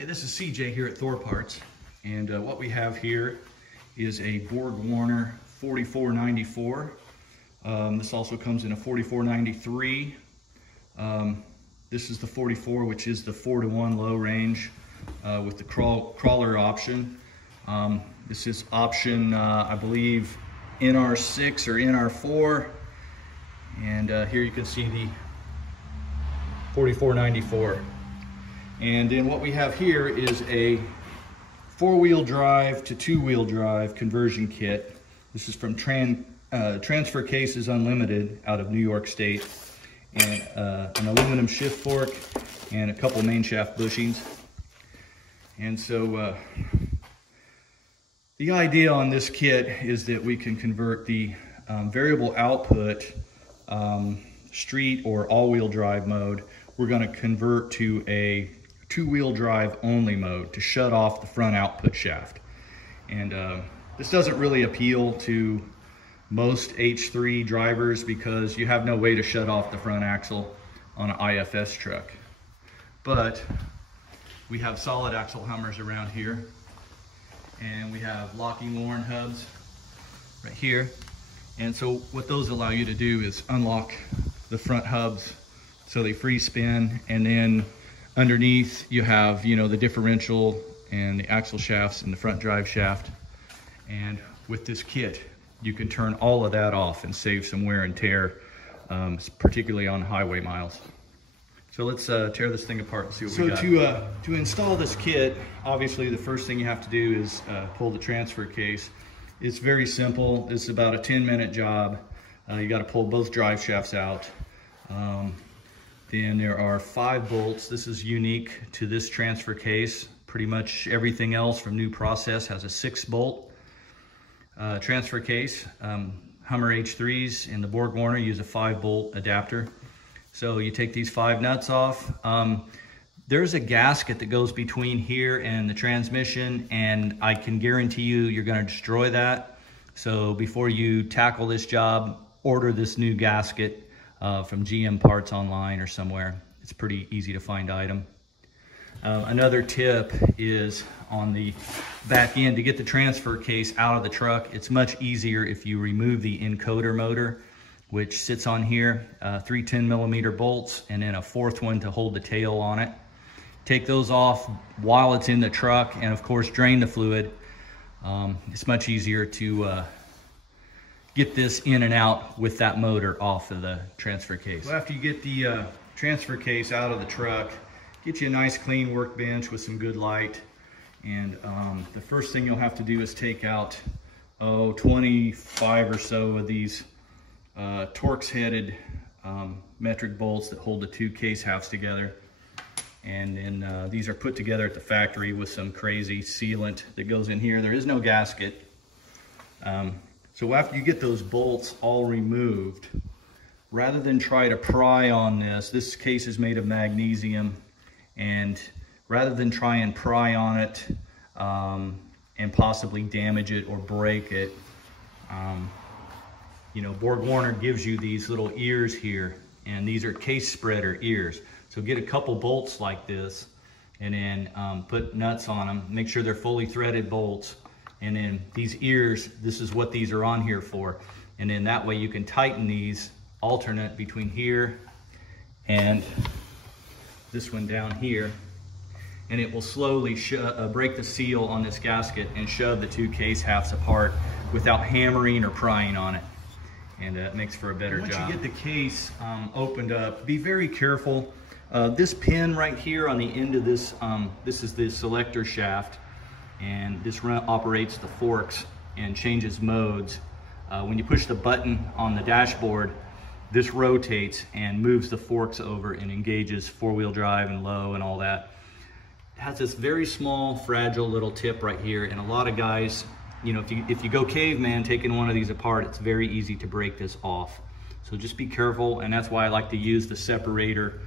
Hey, this is CJ here at Thor Parts, and what we have here is a Borg Warner 4494. This also comes in a 4493. This is the 44, which is the 4-to-1 low range with the crawler option. This is option, I believe, NR6 or NR4, and here you can see the 4494. And then what we have here is a 4-wheel drive to 2-wheel drive conversion kit. This is from Transfer Cases Unlimited out of New York State, and an aluminum shift fork and a couple main shaft bushings. And so the idea on this kit is that we can convert the variable output street or all-wheel drive mode. We're going to convert to a 2-wheel drive only mode to shut off the front output shaft. And this doesn't really appeal to most H3 drivers because you have no way to shut off the front axle on an IFS truck. But we have solid axle Hummers around here, and we have locking Warn hubs right here. And so what those allow you to do is unlock the front hubs so they free spin, and then underneath you have, you know, the differential and the axle shafts and the front drive shaft. And with this kit, you can turn all of that off and save some wear and tear, particularly on highway miles. So let's tear this thing apart and see what we got. So to install this kit, obviously the first thing you have to do is pull the transfer case. It's very simple. It's about a 10-minute job. You got to pull both drive shafts out. Then there are 5 bolts. This is unique to this transfer case. Pretty much everything else from New Process has a 6-bolt transfer case. Hummer H3s and the Borg Warner use a 5-bolt adapter. So you take these 5 nuts off. There's a gasket that goes between here and the transmission, and I can guarantee you're gonna destroy that. So before you tackle this job, order this new gasket from GM Parts online or somewhere. It's a pretty easy to find item. Another tip is on the back end, to get the transfer case out of the truck, it's much easier if you remove the encoder motor, which sits on here, 3 10mm bolts, and then a 4th one to hold the tail on it. Take those off while it's in the truck, and of course drain the fluid. It's much easier to get this in and out with that motor off of the transfer case. So after you get the transfer case out of the truck, get you a nice clean workbench with some good light. And the first thing you'll have to do is take out 25 or so of these Torx headed metric bolts that hold the 2 case halves together. And then these are put together at the factory with some crazy sealant that goes in here. There is no gasket. So after you get those bolts all removed, rather than try to pry on this case is made of magnesium, and rather than try and pry on it and possibly damage it or break it, you know, Borg Warner gives you these little ears here, and these are case spreader ears. So get a couple bolts like this, and then put nuts on them. Make sure they're fully threaded bolts. And then these ears, this is what these are on here for. And then that way you can tighten these alternate between here and this one down here. And it will slowly break the seal on this gasket and shove the 2 case halves apart without hammering or prying on it. And it makes for a better job. Once you get the case opened up, be very careful. This pin right here on the end of this, this is the selector shaft. And this operates the forks and changes modes. When you push the button on the dashboard, this rotates and moves the forks over and engages 4-wheel drive and low and all that. It has this very small, fragile little tip right here, and a lot of guys, you know, if you go caveman taking one of these apart, it's very easy to break this off. So just be careful, and that's why I like to use the separator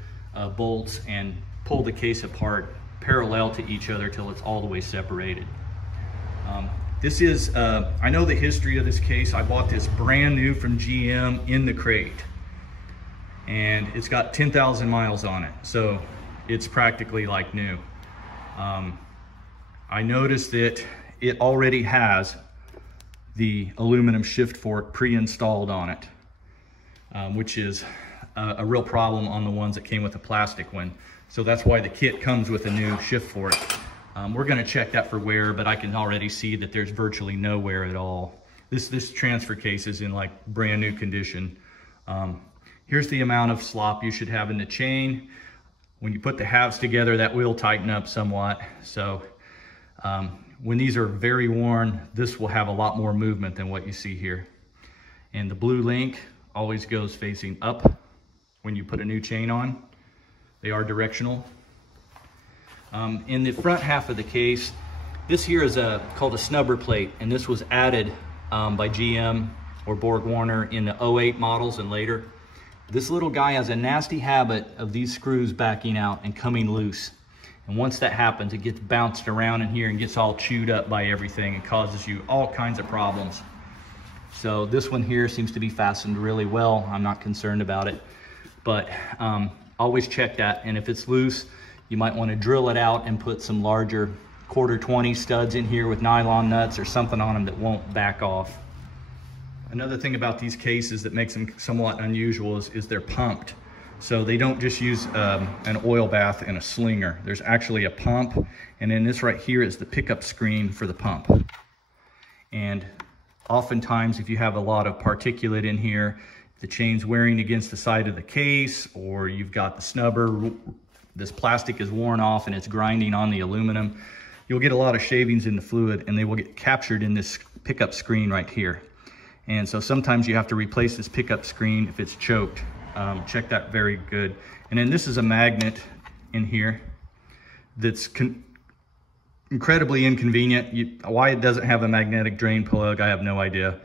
bolts and pull the case apart parallel to each other till it's all the way separated. This is, I know the history of this case. I bought this brand new from GM in the crate, and it's got 10,000 miles on it. So it's practically like new. I noticed that it already has the aluminum shift fork pre-installed on it, which is a real problem on the ones that came with a plastic one. So that's why the kit comes with a new shift fork. We're gonna check that for wear, but I can already see that there's virtually no wear at all. This transfer case is in like brand new condition. Here's the amount of slop you should have in the chain. When you put the halves together, that will tighten up somewhat. So when these are very worn, this will have a lot more movement than what you see here. And the blue link always goes facing up when you put a new chain on. They are directional. In the front half of the case, this here is called a snubber plate, and this was added by GM or Borg-Warner in the 08 models and later. This little guy has a nasty habit of these screws backing out and coming loose. And once that happens, it gets bounced around in here and gets all chewed up by everything and causes you all kinds of problems. So this one here seems to be fastened really well. I'm not concerned about it, but always check that. And if it's loose, you might want to drill it out and put some larger 1/4-20 studs in here with nylon nuts or something on them that won't back off. Another thing about these cases that makes them somewhat unusual is they're pumped. So they don't just use an oil bath and a slinger. There's actually a pump, and then this right here is the pickup screen for the pump. And oftentimes if you have a lot of particulate in here, the chain's wearing against the side of the case, or you've got the snubber, this plastic is worn off and it's grinding on the aluminum, you'll get a lot of shavings in the fluid and they will get captured in this pickup screen right here. And so sometimes you have to replace this pickup screen if it's choked. Check that very good. And then this is a magnet in here that's incredibly inconvenient. Why it doesn't have a magnetic drain plug, I have no idea.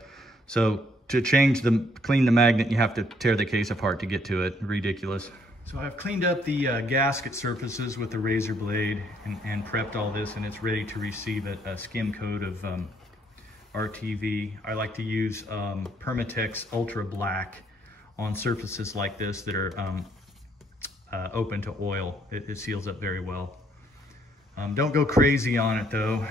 So to clean the magnet, you have to tear the case apart to get to it. Ridiculous. So I've cleaned up the gasket surfaces with the razor blade and prepped all this, and it's ready to receive a skim coat of RTV. I like to use Permatex Ultra Black on surfaces like this that are open to oil. It seals up very well. Don't go crazy on it though.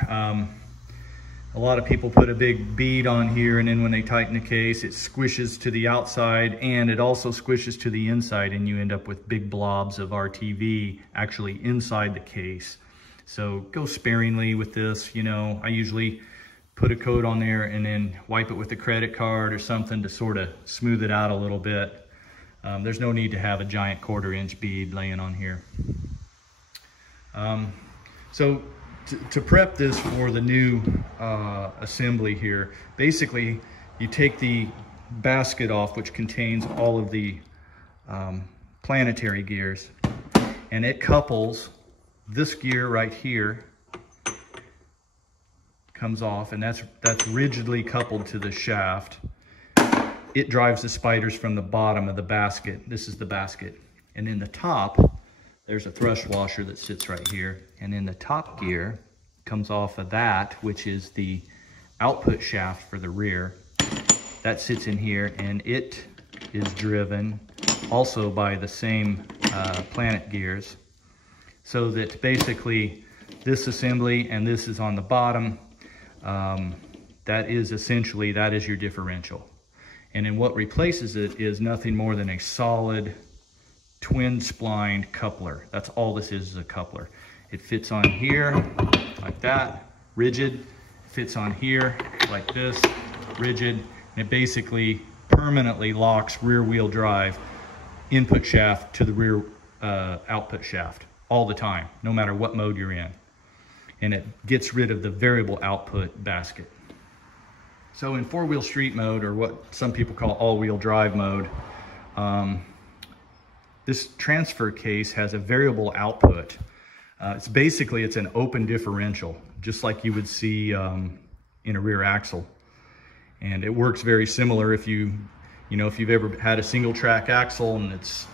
A lot of people put a big bead on here, and then when they tighten the case, it squishes to the outside and it also squishes to the inside, and you end up with big blobs of RTV actually inside the case. So go sparingly with this. You know, I usually put a coat on there and then wipe it with a credit card or something to sort of smooth it out a little bit. There's no need to have a giant 1/4-inch bead laying on here. So to prep this for the new assembly here, basically you take the basket off, which contains all of the planetary gears, and it couples this gear right here, comes off, and that's rigidly coupled to the shaft. It drives the spiders from the bottom of the basket. This is the basket. And in the top, there's a thrust washer that sits right here. And then the top gear comes off of that, which is the output shaft for the rear. That sits in here, and it is driven also by the same planet gears. So that basically this assembly and this is on the bottom. That is your differential. And then what replaces it is nothing more than a solid twin splined coupler. That's all this is a coupler. It fits on here like that, rigid. Fits on here like this, rigid. And it basically permanently locks rear wheel drive input shaft to the rear output shaft all the time, no matter what mode you're in. And it gets rid of the variable output basket. So in 4-wheel street mode, or what some people call all-wheel drive mode, this transfer case has a variable output. It's an open differential, just like you would see in a rear axle. And it works very similar if you've ever had a single track axle and it's,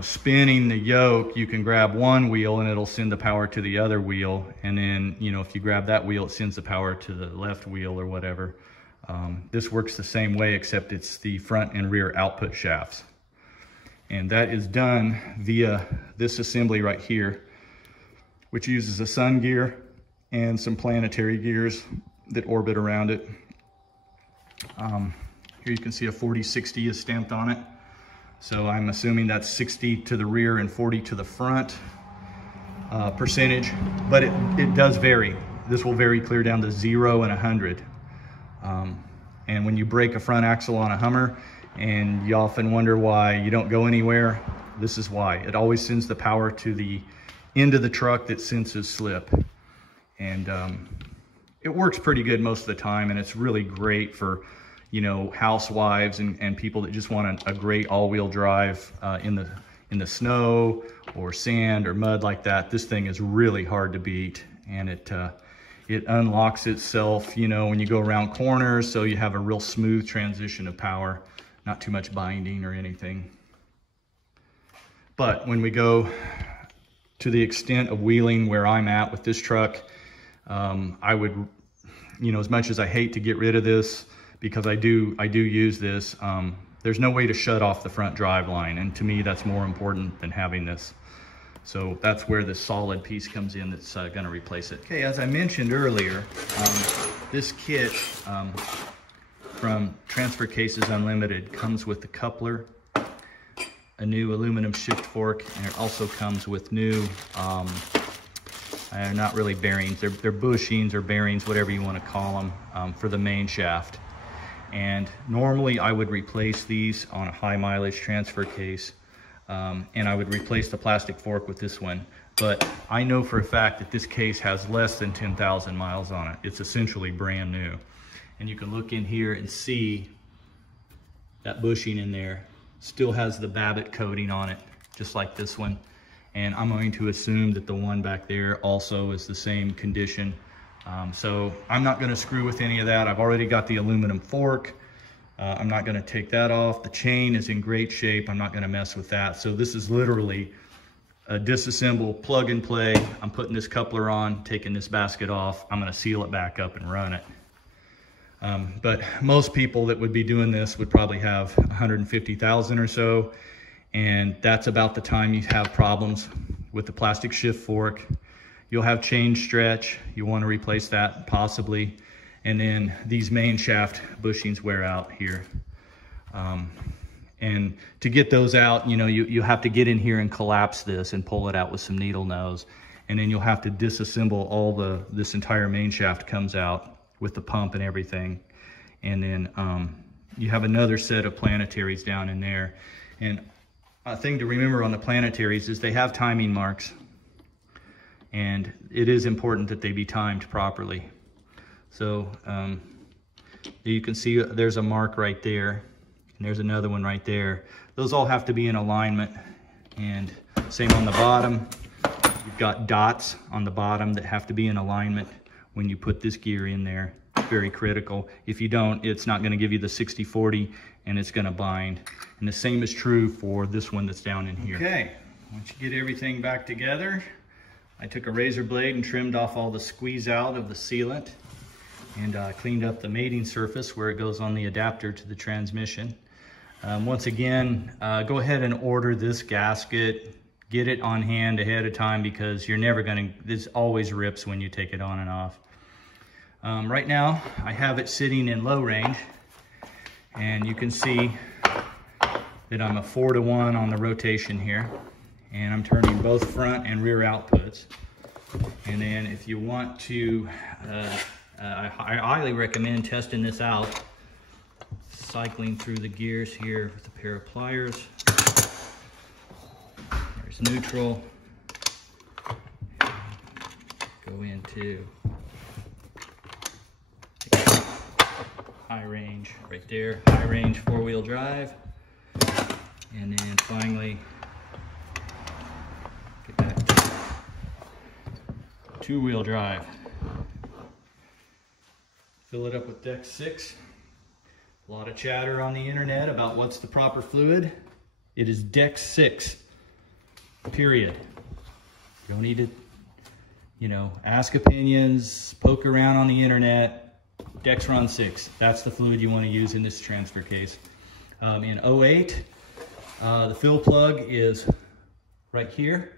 spinning the yoke, you can grab one wheel and it'll send the power to the other wheel. And then, if you grab that wheel, it sends the power to the left wheel or whatever. This works the same way, except it's the front and rear output shafts. And that is done via this assembly right here. which uses a sun gear and some planetary gears that orbit around it. Here you can see a 40/60 is stamped on it. So I'm assuming that's 60 to the rear and 40 to the front percentage, but it does vary. This will vary clear down to 0 and 100. And when you break a front axle on a Hummer and you often wonder why you don't go anywhere, this is why. It always sends the power to the end of the truck that senses slip. And it works pretty good most of the time, and it's really great for, you know, housewives and people that just want a great all-wheel drive in the snow or sand or mud like that. This thing is really hard to beat, and it unlocks itself, you know, when you go around corners, so you have a real smooth transition of power, not too much binding or anything. But when we go to the extent of wheeling where I'm at with this truck, I would, you know, as much as I hate to get rid of this, because I do use this, there's no way to shut off the front drive line, and to me that's more important than having this. So that's where this solid piece comes in that's going to replace it. Okay, as I mentioned earlier, this kit from Transfer Cases Unlimited comes with the coupler, a new aluminum shift fork, and it also comes with new, not really bearings, they're bushings or bearings, whatever you want to call them, for the main shaft. And normally I would replace these on a high mileage transfer case, and I would replace the plastic fork with this one. But I know for a fact that this case has less than 10,000 miles on it. It's essentially brand new. And you can look in here and see that bushing in there still has the Babbitt coating on it, just like this one. And I'm going to assume that the one back there also is the same condition. So I'm not going to screw with any of that. I've already got the aluminum fork. I'm not going to take that off. The chain is in great shape. I'm not going to mess with that. So this is literally a disassemble, plug and play. I'm putting this coupler on, taking this basket off. I'm going to seal it back up and run it. But most people that would be doing this would probably have 150,000 or so. And that's about the time you have problems with the plastic shift fork. You'll have chain stretch. You want to replace that possibly. And then these main shaft bushings wear out here. And to get those out, you know, you have to get in here and collapse this and pull it out with some needle nose. And then you'll have to disassemble all this entire main shaft comes out with the pump and everything. And then you have another set of planetaries down in there. And a thing to remember on the planetaries is they have timing marks. And it is important that they be timed properly. So you can see there's a mark right there, and there's another one right there. Those all have to be in alignment, and same on the bottom. You've got dots on the bottom that have to be in alignment when you put this gear in there. Very critical. If you don't, it's not going to give you the 60/40, and it's going to bind. And the same is true for this one that's down in here. Okay, once you get everything back together, I took a razor blade and trimmed off all the squeeze out of the sealant, and cleaned up the mating surface where it goes on the adapter to the transmission. Once again, go ahead and order this gasket. Get it on hand ahead of time, because you're never gonna, this always rips when you take it on and off. Right now, I have it sitting in low range, and you can see that I'm a 4-to-1 on the rotation here. And I'm turning both front and rear outputs. And then if you want to, I highly recommend testing this out, cycling through the gears here with a pair of pliers. There's neutral. Go into high range right there, high range 4-wheel drive. And then finally, get back to 2-wheel drive. Fill it up with Dex 6. A lot of chatter on the internet about what's the proper fluid. It is Dex 6, period. You don't need to, you know, ask opinions, poke around on the internet. Dexron 6, that's the fluid you want to use in this transfer case. In 08, the fill plug is right here.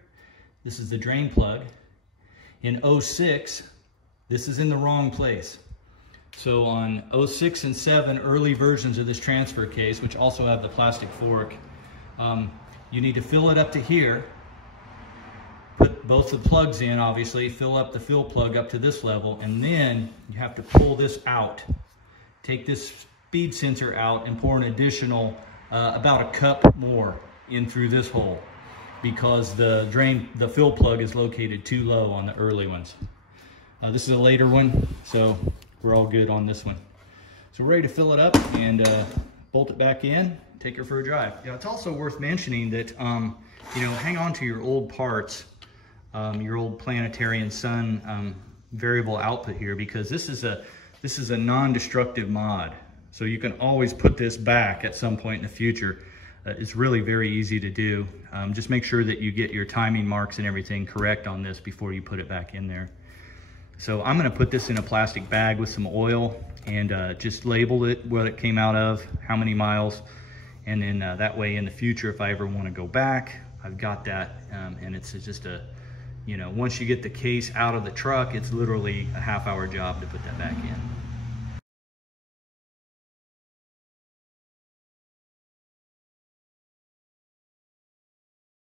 This is the drain plug. In 06, this is in the wrong place. So on 06 and 7, early versions of this transfer case, which also have the plastic fork, you need to fill it up to here, put both the plugs in, obviously, fill up the fill plug up to this level, and then you have to pull this out. Take this speed sensor out and pour an additional about a cup more in through this hole, because the fill plug is located too low on the early ones. This is a later one, so we're all good on this one. So we're ready to fill it up and bolt it back in, take her for a drive. Yeah, it's also worth mentioning that, you know, hang on to your old parts, your old Planetarian Sun variable output here, because this is a non-destructive mod. So you can always put this back at some point in the future. It's really very easy to do. Just make sure that you get your timing marks and everything correct on this before you put it back in there. So I'm gonna put this in a plastic bag with some oil and just label it what it came out of, how many miles, and then that way in the future, if I ever wanna go back, I've got that, and it's just a, you know, once you get the case out of the truck, it's literally a half-hour job to put that back in.